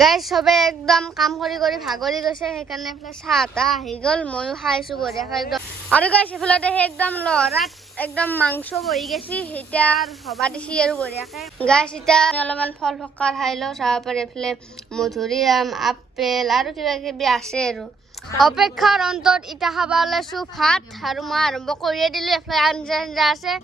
Guys সবে একদম কাম কৰি কৰি ভাগৰি গৈছে, সেইকাৰণে এইফালে চাহ তাহ আহি গ'ল, ময়ো খাইছোঁ বঢ়িয়াকৈ একদম। আৰু গাইজ সেইফালতে সেই একদম লহৰাত একদম মাংস বহি গৈছে, এতিয়া হবা দিছি আৰু বঢ়িয়াকৈ। গাইজ এতিয়া অলপমান ফল ফকাৰ খাই লওঁ, চাব পাৰি এইফালে মধুৰিআম, আপেল আৰু কিবা কিবি আছে আৰু। অপেক্ষাৰ অন্তত এতিয়া খাব ওলাইছোঁ ভাত, আৰু মই আৰম্ভ কৰিয়ে দিলোঁ। এইফালে আঞ্জা আঞ্জা আছে,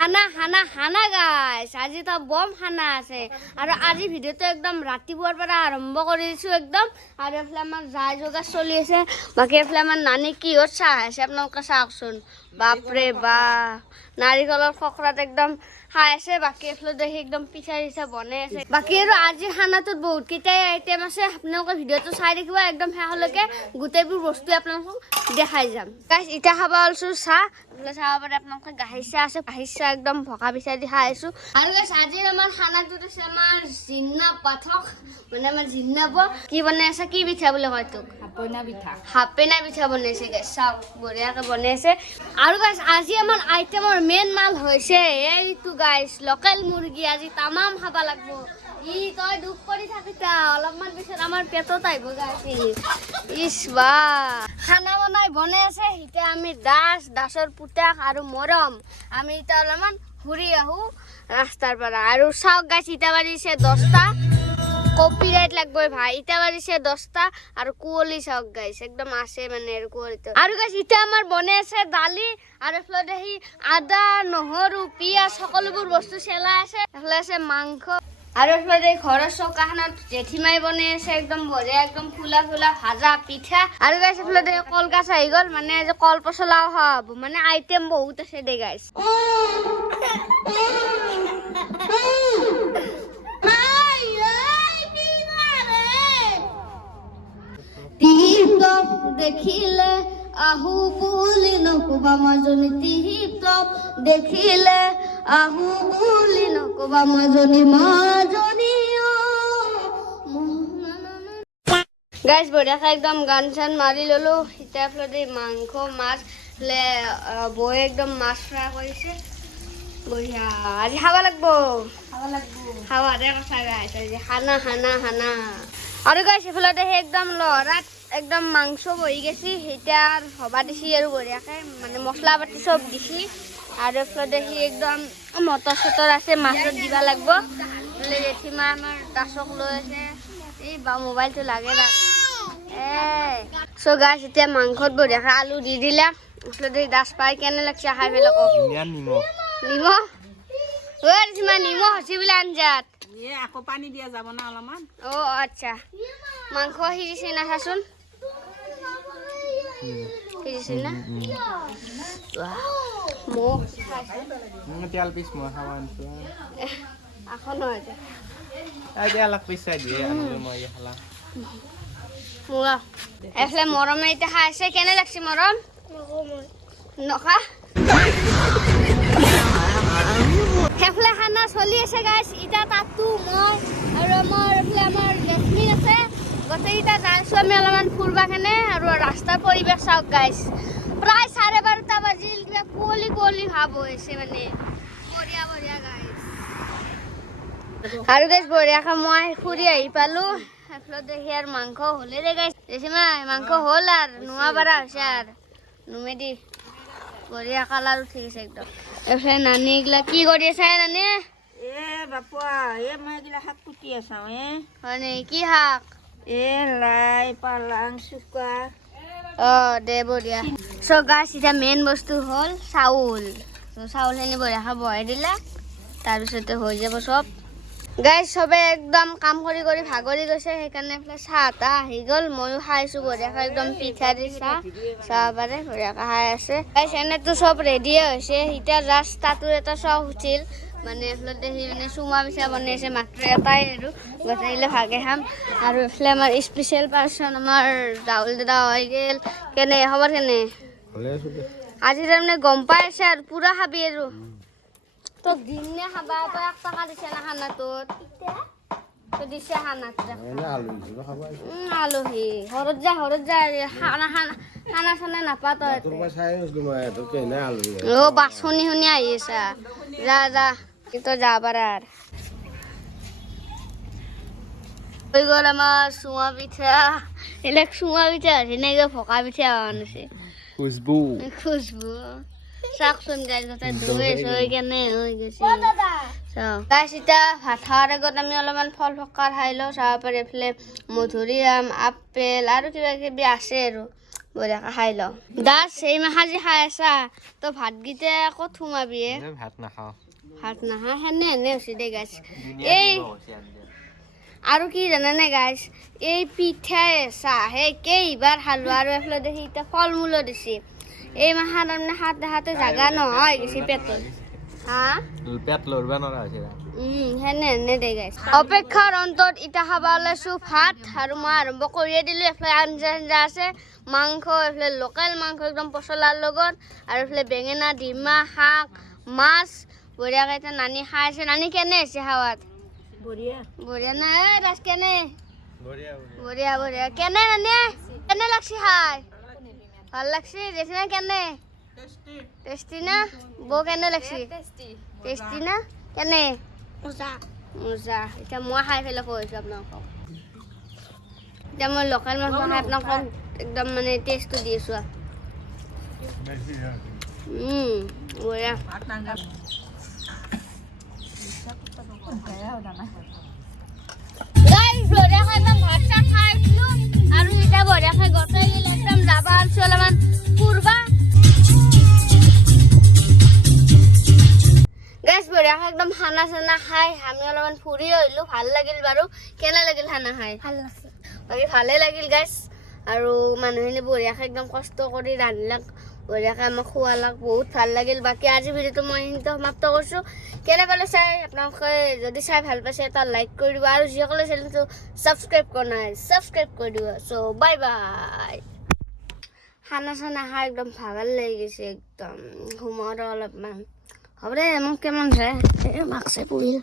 খানা খানা খানা গাইছ, আজি তো বম খানা আছে। আৰু আজি ভিডিঅ'টো একদম ৰাতিপুৱাৰ পৰা আৰম্ভ কৰি দিছোঁ একদম। আৰু এইফালে আমাৰ যাই যোগাৰ চলি আছে, বাকী এইফালে আমাৰ নানী কিহত চাহ আছে আপোনালোকে চাওকচোন। বাপৰে বা নাৰিকলৰ খকৰাত একদম খাই আছে, বাকী এইফালে দেখি একদম পিঠা চিঠা বনাই আছে। বাকী আৰু আজিৰ খানাটোত বহুত কেইটাই আইটেম আছে, আপোনালোকে ভিডিঅ'টো চাই থাকিব একদম শেষলৈকে, গোটেইবোৰ বস্তু আপোনালোকক দেখাই যাম। গাইছ এতিয়া খাব ওলাইছোঁ চাহ, এইফালে চাব পাৰে আপোনালোকে গাখীৰ চাহ আছে, গাখীৰ চাহ একদম ভকা পিঠা দি খাই আছোঁ। আৰু গাইছ আজিৰ আমাৰ খানাটোত আছে আমাৰ জিন্না পাঠক, মানে আমাৰ জিন্নাব কি বনাই আছে, কি পিঠা বুলি কয় তোক? হাপেনা পিঠা। হাপেনা পিঠা বনাইছে গাইছ, চাওক বঢ়িয়াকৈ বনাইছে। আৰু গাইছ আজি আমাৰ আইটেমৰ মেইন মাল হৈছে এইটো গাইছ, লোকেল মুৰ্গী। আজি তামাম খাব লাগিব। ই তই দুখ কৰি থাকিতা, অলপমান পিছত আমাৰ পেটত আহিব গাইছ। ইছ বা খানা বনাই আছে। এতিয়া আমি দাসৰ পুতাক আৰু মৰম আমি এতিয়া অলপমান ঘূৰি আহোঁ ৰাস্তাৰ পৰা। আৰু চাওক গাইছ এতিয়া বাজিছে 10টা, কপিৰাইট লাগবই ভাই। এতিয়া বাজিছে 10টা, আৰু কুঁৱলী চাওক গাইছ একদম আছে মানে আৰু কুঁৱলীটো। আৰু গাইছ এতিয়া আমাৰ বনাই আছে দালি, আৰু এইফালে সি আদা নহৰু পিঁয়াজ সকলোবোৰ বস্তু চেলাই আছে। এইফালে আছে মাংস, আৰু এইফালে ঘৰৰ চৌকাখনত জেঠীমাই বনাই আছে একদম বঢ়িয়া, একদম ফুলা ফুলা ভাজা পিঠা। আৰু গাইছ এইফালে কলগছ আহি গ'ল, মানে আজি কল পচলাও খোৱা হ'ব, মানে আইটেম বহুত আছে দে গাইছ। দেখিলে আহু বুলি নকবা মাজনী, টিপটপ দেখিলে আহু বুলি নকবা মাজনী মাজনী। গাইছ বঢ়িয়াকৈ একদম গান চান মাৰি ল'লোঁ। এতিয়া এইফালে মাংস মাছ বৈ একদম মাছ ফ্ৰাই কৰিছে বঢ়িয়া। আজি খাব লাগিব, খাবাৰে কথা গাইছ, আজি খানা খানা খানা। আৰু গাইছ এইফালে সেই একদম লহৰাত একদম মাংস বহি গেছি, এতিয়া হবা দিছি আৰু বঢ়িয়াকৈ, মানে মছলা পাতি চব দিছি। আৰু এইফালে দেখি একদম মটৰ চটৰ আছে, মাছত দিব লাগিব। জেঠীমা আমাৰ দাসক লৈ আছে, এই বা মোবাইলটো লাগে না। চ' গাইছ এতিয়া মাংসত বঢ়িয়াকৈ আলু দি দিলে। এইফালে দাস পাই কেনে লাগছে খাই পেলাই কওক। নিমখ নিমখ জেঠীমা নিমখ হৈছে বোলে আঞ্জাত, আকৌ পানী দিয়া যাব না অলপমান। অ' আচ্ছা, মাংস সিজিছে না চাচোন, সিজিছে না। তেল পিছ মই খাব আনিছো এখন নহয় অলপ পইচা দিয়ে মই খালা। এইফালে মৰমে এতিয়া খাই আছে, কেনে লাগছে মৰম? নখা। সেইফালে খানা চলি আছে গাইছ, এতিয়া তাতো মই আৰু এইফালে আমাৰ জেচমিন আছে, গোটেইকেইটা যাইছোঁ আমি অলপমান ফুৰবা কেনে। আৰু ৰাস্তাৰ পৰিৱেশ চাওক গাইছ, প্ৰায় 12:30 বাজিল, কিবা কুঁৱলী কুঁৱলী ভাৱ হৈছে, মানে বঢ়িয়া বঢ়িয়া গাইছ। আৰু গাইছ বঢ়িয়াকৈ মই ফুৰি আহি পালোঁ। এইফালে দেখি আৰু মাংস হ'লে দে গাইছ, জেঠীমা মাংস হ'ল আৰু নোৱা পাৰা হৈছে আৰু নুমেদি বঢ়িয়া কালাৰ উঠি গৈছে একদম। এইফালে নানী এইগিলা কি কৰি আছে নানী? বাপুয়া মই এইগিলা শাক কুটি আছাওঁ হয় নেকি? কি শাক? লাই পালাং চুকা। দে বঢ়িয়া। চ' গাইছ এতিয়া মেইন বস্তু হ'ল চাউল। চাউলখিনি বঢ়িয়াকৈ বহাই দিলে, তাৰপিছতে হৈ যাব চব। গাইছ সবে একদম কাম কৰি কৰি ভাগৰি গৈছে, সেইকাৰণে এইফালে চাহ তাহ আহি গ'ল, ময়ো খাইছোঁ বঢ়িয়াকৈ একদম পিঠা দি চাহ পাৰে বঢ়িয়াকৈ খাই আছে। গাইছ এনেতো চব ৰেডিয়ে হৈছে, এতিয়া জাষ্ট তাতো এটা চখ উঠিল, মানে এইফালে দেখি মানে চুমা পিঠা বনাইছে মাত্ৰ এটাই, আৰু গোটেইগিলা ভাগে খাম। আৰু এইফালে আমাৰ স্পেচিয়েল পাৰ্চন আমাৰ ৰাহুল দাদা হৈ গ'ল। কেনে খবৰ কেনে? আজি তাৰমানে গম পাই আছে আৰু পুৰা খাবি আৰু তোক দিনে খাবা, তই 1 টকা দিছে না খানাটোত, তই দিছে খানাটো আলহী ঘৰত যা খানা চানা নাপা তই। বাছ শুনি শুনি আহি আছা, যা যা তই যা পাৰা। হৈ গ'ল আমাৰ চুঙা পিঠা এইবিলাক চুঙা পিঠা হৈছে নে কিবা ভকা পিঠা আনিছে খুশবু খুশবু চাওকচোন গাইজ গোটেই দৈ চৈ কেনে হৈ গৈছে চাওক গাইজ এতিয়া ভাত খোৱাৰ আগত আমি অলপমান ফল ফকাৰ খাই লওঁ চাব পাৰি এইফালে মধুৰিআম আপেল আৰু কিবা কিবি আছে আৰু বঢ়িয়াকৈ খাই লওঁ দাস এই মাখা যি খাই আছা তো ভাতকেইটা ক'ত সোমাবি ভাত নাখাওঁ ভাত নাখা সেনে হৈছে দে গাইজ এই আৰু কি জানানে গাইজ এই পিঠাই চাহে কেইবাৰ খালোঁ আৰু এইফালে দেখি এতিয়া ফল মূলো দিছে এই মাহত তাৰমানে হাতে জাগা নহয় গৈছে পেটত হা পেট লৰবা নৰা হৈছে সেনে দে গাইজ অপেক্ষাৰ অন্তত ইটা খাবা ওলাইছোঁ ভাত আৰু মই আৰম্ভ কৰিয়ে দিলোঁ এইফালে আঞ্জা আছে মাংস এইফালে লোকেল মাংস একদম পচলাৰ লগত আৰু এইফালে বেঙেনা ডিমা শাক মাছ বঢ়িয়াকৈ এতিয়া নানি খাই আছে নানি কেনে হৈছে খাৱাত বঢ়িয়া বঢ়িয়া না ৰাজ কেনে বঢ়িয়া বঢ়িয়া কেনে নানি কেনে লাগছি খাই ভাল লাগছি দেখছি না কেনে টেষ্টি না বৌ কেনে লাগছি টেষ্টি না কেনে মজা মজা এতিয়া মই খাই পেলাই কৈছোঁ আপোনালোকক এতিয়া মই লোকেল মাংস খাই আপোনালোকক একদম মানে টেষ্টটো দি আছোঁ বঢ়িয়া বঢ়িয়াকৈ একদম ভাত চাত খাই উঠিলোঁ আৰু এতিয়া বঢ়িয়াকৈ গোটেই একদম যাবা আনিছোঁ অলপমান ফুৰবা গাইজ বঢ়িয়াকৈ একদম খানা চানা খাই আমি অলপমান ফুৰি আহিলোঁ ভাল লাগিল বাৰু কেনে লাগিল খানা খাই ভাল লাগিল বাকী ভালেই লাগিল গাইজ আৰু মানুহখিনি বঢ়িয়াকৈ একদম কষ্ট কৰি ৰান্ধিলাক বঢ়িয়াকৈ আমাক খোৱালাক বহুত ভাল লাগিল বাকী আজি ভিডিঅ'টো মই এইখিনিতে সমাপ্ত কৰিছোঁ কেনে পালে চাই আপোনালোকে যদি চাই ভাল পাইছে এটা লাইক কৰি দিব আৰু যিসকলে চেনেলটো ছাবস্ক্ৰাইব কৰা নাই ছাবস্ক্ৰাইব কৰি দিব চ' বাই বাই খানা চানা খাই একদম ভাগৰ লাগি গৈছে একদম সোমাওঁতে অলপমান হ'ব দে মোক কেমন যায় মাকছে পৰিল